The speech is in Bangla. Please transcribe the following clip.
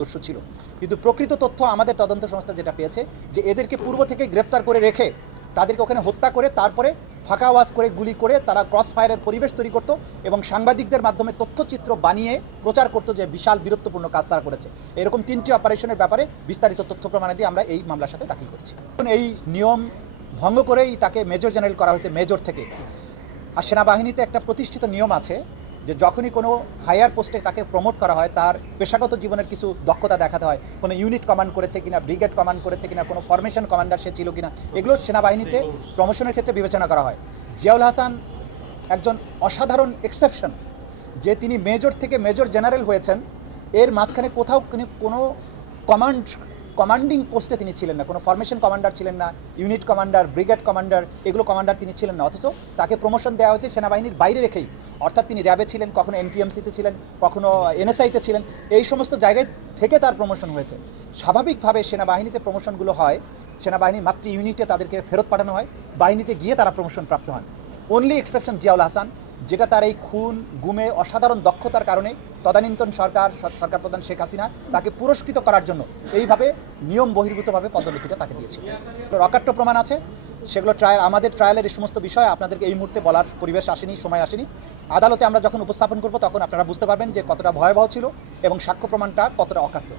দস্যু ছিল, কিন্তু প্রকৃত তথ্য আমাদের তদন্ত সংস্থা যেটা পেয়েছে যে এদেরকে পূর্ব থেকে গ্রেপ্তার করে রেখে তাদেরকে ওখানে হত্যা করে তারপরে ফাঁকা আওয়াজ করে গুলি করে তারা ক্রস ফায়ারের পরিবেশ তৈরি করতো এবং সাংবাদিকদের মাধ্যমে তথ্যচিত্র বানিয়ে প্রচার করতো যে বিশাল বীরত্বপূর্ণ কাজ তারা করেছে। এরকম 3টি অপারেশনের ব্যাপারে বিস্তারিত তথ্য প্রমাণাদি আমরা এই মামলার সাথে দাখিল করেছি। এই নিয়ম ভঙ্গ করেই তাকে মেজর জেনারেল করা হয়েছে মেজর থেকে। আর সেনাবাহিনীতে একটা প্রতিষ্ঠিত নিয়ম আছে যে যখনই কোনো হায়ার পোস্টে তাকে প্রমোট করা হয় তার পেশাগত জীবনের কিছু দক্ষতা দেখাতে হয়, কোনো ইউনিট কমান্ড করেছে কিনা, ব্রিগেড কমান্ড করেছে কিনা, কোনো ফরমেশন কমান্ডার সে ছিল কিনা, এগুলো সেনাবাহিনীতে প্রমোশনের ক্ষেত্রে বিবেচনা করা হয়। জিয়াউল হাসান একজন অসাধারণ এক্সেপশন যে তিনি মেজর থেকে মেজর জেনারেল হয়েছেন, এর মাঝখানে কোথাও কোনো কমান্ডিং পোস্টে তিনি ছিলেন না, কোনো ফরমেশন কমান্ডার ছিলেন না, ইউনিট কমান্ডার, ব্রিগেড কমান্ডার, এগুলো কমান্ডার তিনি ছিলেন না, অথচ তাকে প্রমোশন দেওয়া হয়েছে সেনাবাহিনীর বাইরে রেখেই। অর্থাৎ তিনি র্যাবে ছিলেন, কখনো এনটিএমসিতে ছিলেন, কখনো এনএসআইতে ছিলেন, এই সমস্ত জায়গায় থেকে তার প্রমোশন হয়েছে। স্বাভাবিকভাবে সেনাবাহিনীতে প্রমোশনগুলো হয়, সেনাবাহিনীর মাতৃ ইউনিটে তাদেরকে ফেরত পাঠানো হয়, বাহিনীতে গিয়ে তারা প্রমোশন প্রাপ্ত হন। অনলি এক্সেপশন জিয়াউল হাসান, যেটা তার এই খুন গুমে অসাধারণ দক্ষতার কারণে তদানীন্তন সরকার প্রধান শেখ হাসিনা তাকে পুরস্কৃত করার জন্য এইভাবে নিয়ম বহির্ভূতভাবে পদোন্নতিটা তাকে দিয়েছে। অকাট্য প্রমাণ আছে, সেগুলো আমাদের ট্রায়ালের এই সমস্ত বিষয় আপনাদেরকে এই মুহূর্তে বলার পরিবেশ আসেনি, সময় আসেনি। আদালতে আমরা যখন উপস্থাপন করব তখন আপনারা বুঝতে পারবেন যে কতটা ভয়াবহ ছিল এবং সাক্ষ্য প্রমাণটা কতটা অকাট্য।